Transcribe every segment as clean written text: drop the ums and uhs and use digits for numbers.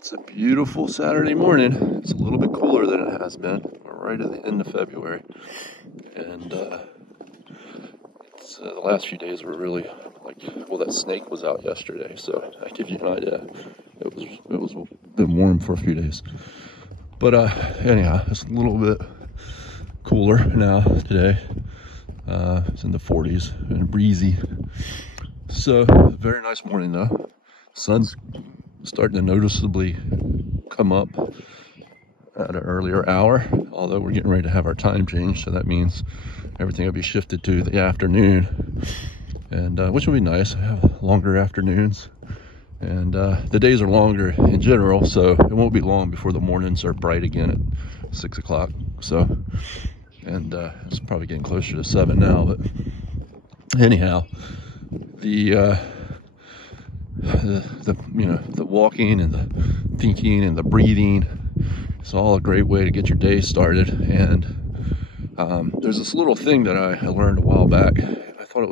It's a beautiful Saturday morning. It's a little bit cooler than it has been. We're right at the end of February. And the last few days were really that snake was out yesterday, so I give you an idea. It was been warm for a few days. But anyhow, it's a little bit cooler now today. It's in the 40s and breezy. So, very nice morning though. Sun's starting to noticeably come up at an earlier hour, although we're getting ready to have our time change, so that means everything will be shifted to the afternoon, and which will be nice. I have longer afternoons, and the days are longer in general, so it won't be long before the mornings are bright again at 6 o'clock. So, and it's probably getting closer to 7 now, but anyhow, the walking and the thinking and the breathing, it's all a great way to get your day started. And there's this little thing that I learned a while back. I thought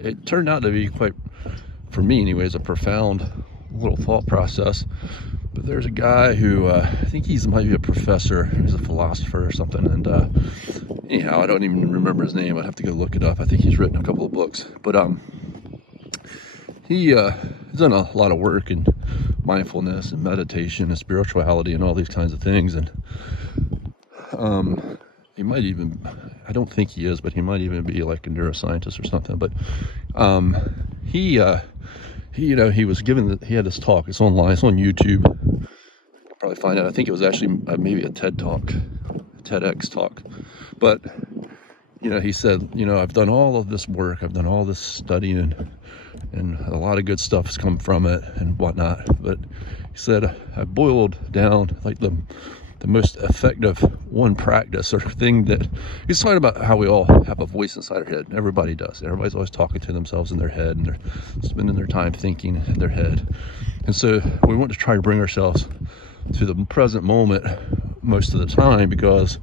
it turned out to be quite, for me anyways, a profound little thought process. But there's a guy who I think might be a professor. He's a philosopher or something, and anyhow, I don't even remember his name. I'd have to go look it up. I think he's written a couple of books, but he's done a lot of work in mindfulness and meditation and spirituality and all these kinds of things. And he might even, I don't think he is, but he might even be like a neuroscientist or something. But he was given, he had this talk. It's online, it's on YouTube. You'll probably find out. I think it was actually maybe a TED talk, TEDx talk. But he said, I've done all of this work, I've done all this studying, and a lot of good stuff has come from it and whatnot. But he said, I boiled down like the most effective one practice or thing that he's talking about, how we all have a voice inside our head. Everybody does. Everybody's always talking to themselves in their head, and they're spending their time thinking in their head. And so we want to try to bring ourselves to the present moment most of the time, because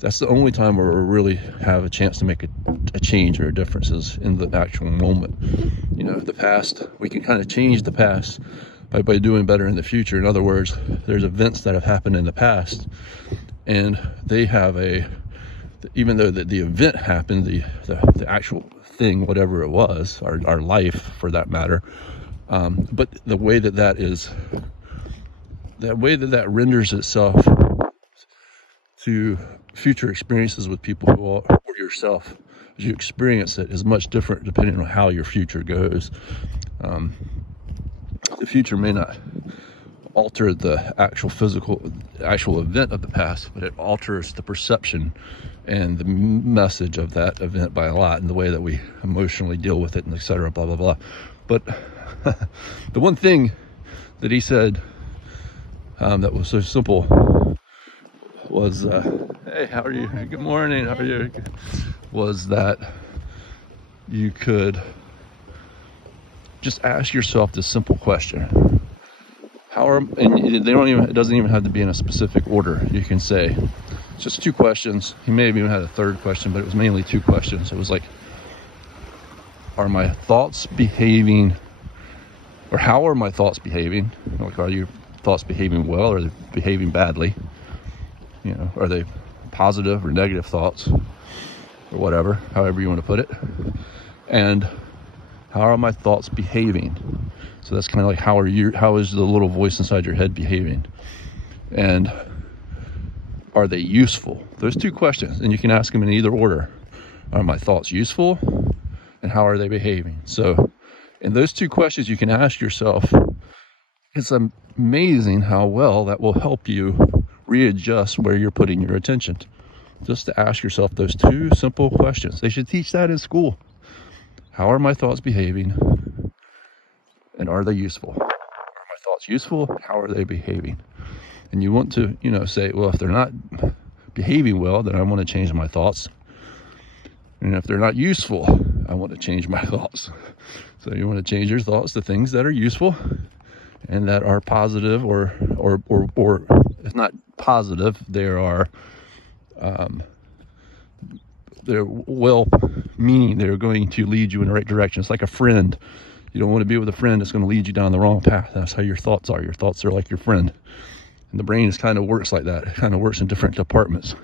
that's the only time where we really have a chance to make a change or differences in the actual moment. The past, we can kind of change the past by doing better in the future. In other words, there's events that have happened in the past, and they have even though the event happened, the actual thing, whatever it was, our life for that matter, but the way that renders itself to future experiences with people or yourself as you experience it is much different depending on how your future goes. The future may not alter the actual event of the past, but it alters the perception and the message of that event by a lot, in the way that we emotionally deal with it, and etc. Blah blah blah. But the one thing that he said that was so simple was, hey, how are you? Good morning, how are you? Was that you could just ask yourself this simple question. It doesn't even have to be in a specific order. You can say, it's just two questions. He may have even had a third question, but it was mainly two questions. It was like, are my thoughts behaving, or how are my thoughts behaving? Like, are your thoughts behaving well, or are they behaving badly? Are they positive or negative thoughts, or whatever, however you want to put it? And how are my thoughts behaving? So that's kind of like, how is the little voice inside your head behaving? And are they useful? Those two questions, and you can ask them in either order. Are my thoughts useful? And how are they behaving? So in those two questions you can ask yourself, it's amazing how well that will help you readjust where you're putting your attention. Just to ask yourself those two simple questions. They should teach that in school. How are my thoughts behaving? And are they useful? Are my thoughts useful? How are they behaving? And you want to, say, well, if they're not behaving well, then I want to change my thoughts. And if they're not useful, I want to change my thoughts. So you want to change your thoughts to things that are useful and that are positive, or if not positive, they're well meaning, they're going to lead you in the right direction. It's like a friend. You don't want to be with a friend that's going to lead you down the wrong path. That's how your thoughts are. Your thoughts are like your friend. And the brain is kind of works like that. It kind of works in different departments.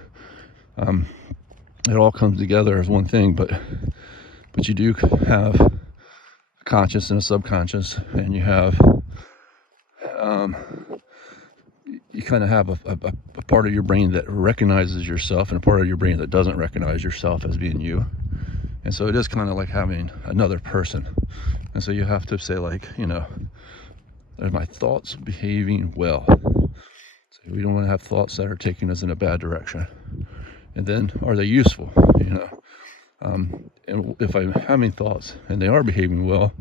It all comes together as one thing, but you do have a conscious and a subconscious, and you have you kind of have a part of your brain that recognizes yourself and a part of your brain that doesn't recognize yourself as being you. And so it is kind of like having another person. And so you have to say, like, you know, are my thoughts behaving well? So we don't want to have thoughts that are taking us in a bad direction. And then, are they useful? You know, and if I'm having thoughts and they are behaving well,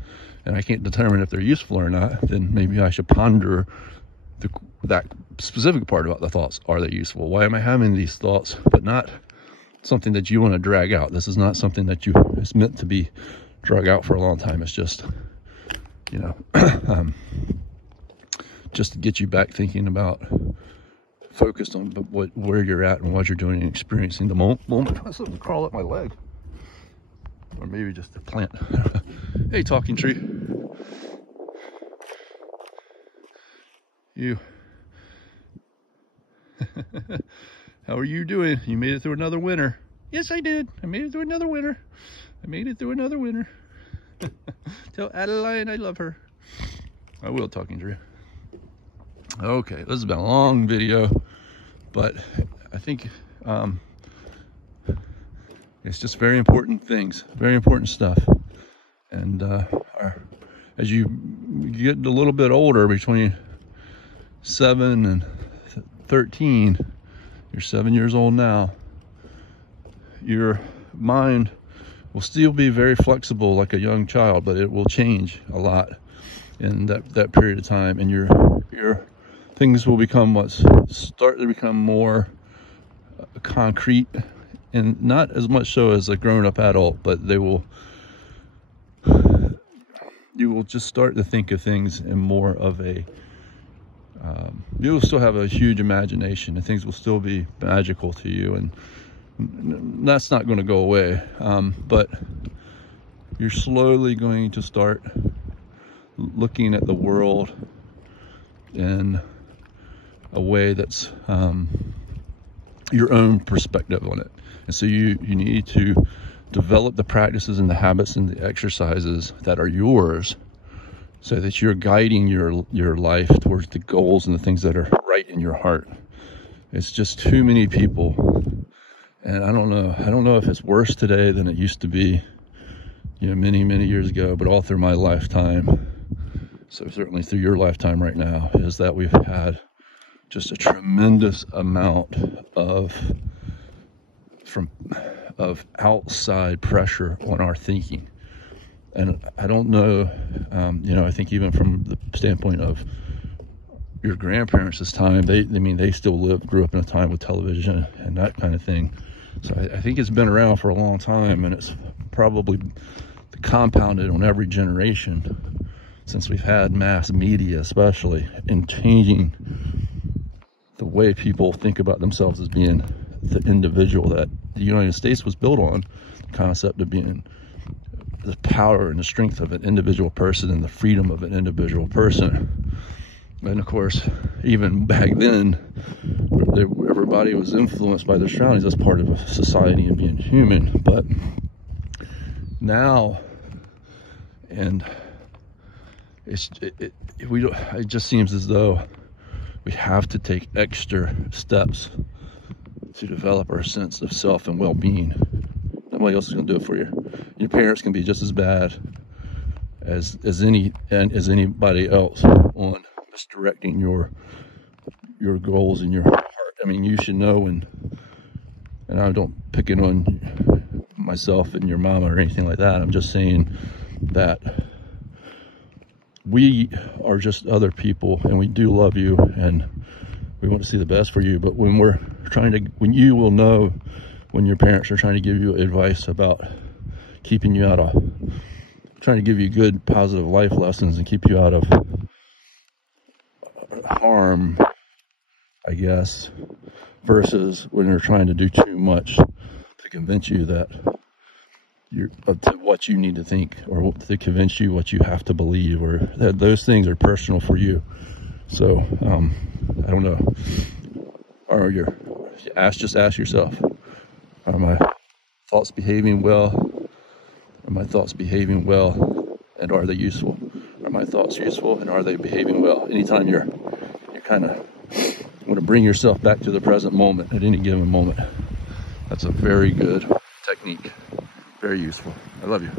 and I can't determine if they're useful or not, then maybe I should ponder that specific part about the thoughts. Are they useful? Why am I having these thoughts, but not something that you want to drag out? This is not something that it's meant to be drug out for a long time. It's just, you know, just to get you back thinking about, focused on where you're at and what you're doing and experiencing the moment. Something crawl up my leg, or maybe just a plant. Hey, talking tree. You. How are you doing? You made it through another winter. Yes, I did. I made it through another winter. I made it through another winter. Tell Adeline I love her. I will, talking tree. Okay, this has been a long video, but I think it's just very important things, very important stuff. And as you get a little bit older, between 7 and 13, you're 7 years old now, your mind will still be very flexible like a young child, but it will change a lot in that period of time, and your things will start to become more concrete, and not as much so as a grown-up adult, but you will just start to think of things in more of a you will still have a huge imagination, and things will still be magical to you, and that's not going to go away, but you're slowly going to start looking at the world in a way that's your own perspective on it. And so you need to develop the practices and the habits and the exercises that are yours, so that you're guiding your life towards the goals and the things that are right in your heart. It's just too many people, and I don't know if it's worse today than it used to be, you know, many years ago, but all through my lifetime, so certainly through your lifetime right now, is that we've had just a tremendous amount of outside pressure on our thinking. And I don't know, you know, I think even from the standpoint of your grandparents' time, they still grew up in a time with television and that kind of thing. So I think it's been around for a long time, and it's probably compounded on every generation since we've had mass media, especially, in changing the way people think about themselves as being the individual that the United States was built on, the concept of being the power and the strength of an individual person and the freedom of an individual person. And of course, even back then, everybody was influenced by their surroundings. That's part of a society and being human. But now, and it just seems as though we have to take extra steps to develop our sense of self and well-being. Nobody else is going to do it for you. Your parents can be just as bad as anybody else on misdirecting your goals in your heart. I mean, you should know, and I don't pick it on myself and your mama or anything like that. I'm just saying that we are just other people, and we do love you, and we want to see the best for you. But when you will know when your parents are trying to give you advice about keeping you trying to give you good, positive life lessons and keep you out of harm, I guess, versus when they're trying to do too much to convince you that to what you need to think, or to convince you what you have to believe, or that those things are personal for you. So I don't know. Or just ask yourself, are my thoughts behaving well? Are my thoughts behaving well, and are they useful? Are my thoughts useful, and are they behaving well? Anytime you're kind of want to bring yourself back to the present moment at any given moment. That's a very good technique. Very useful. I love you.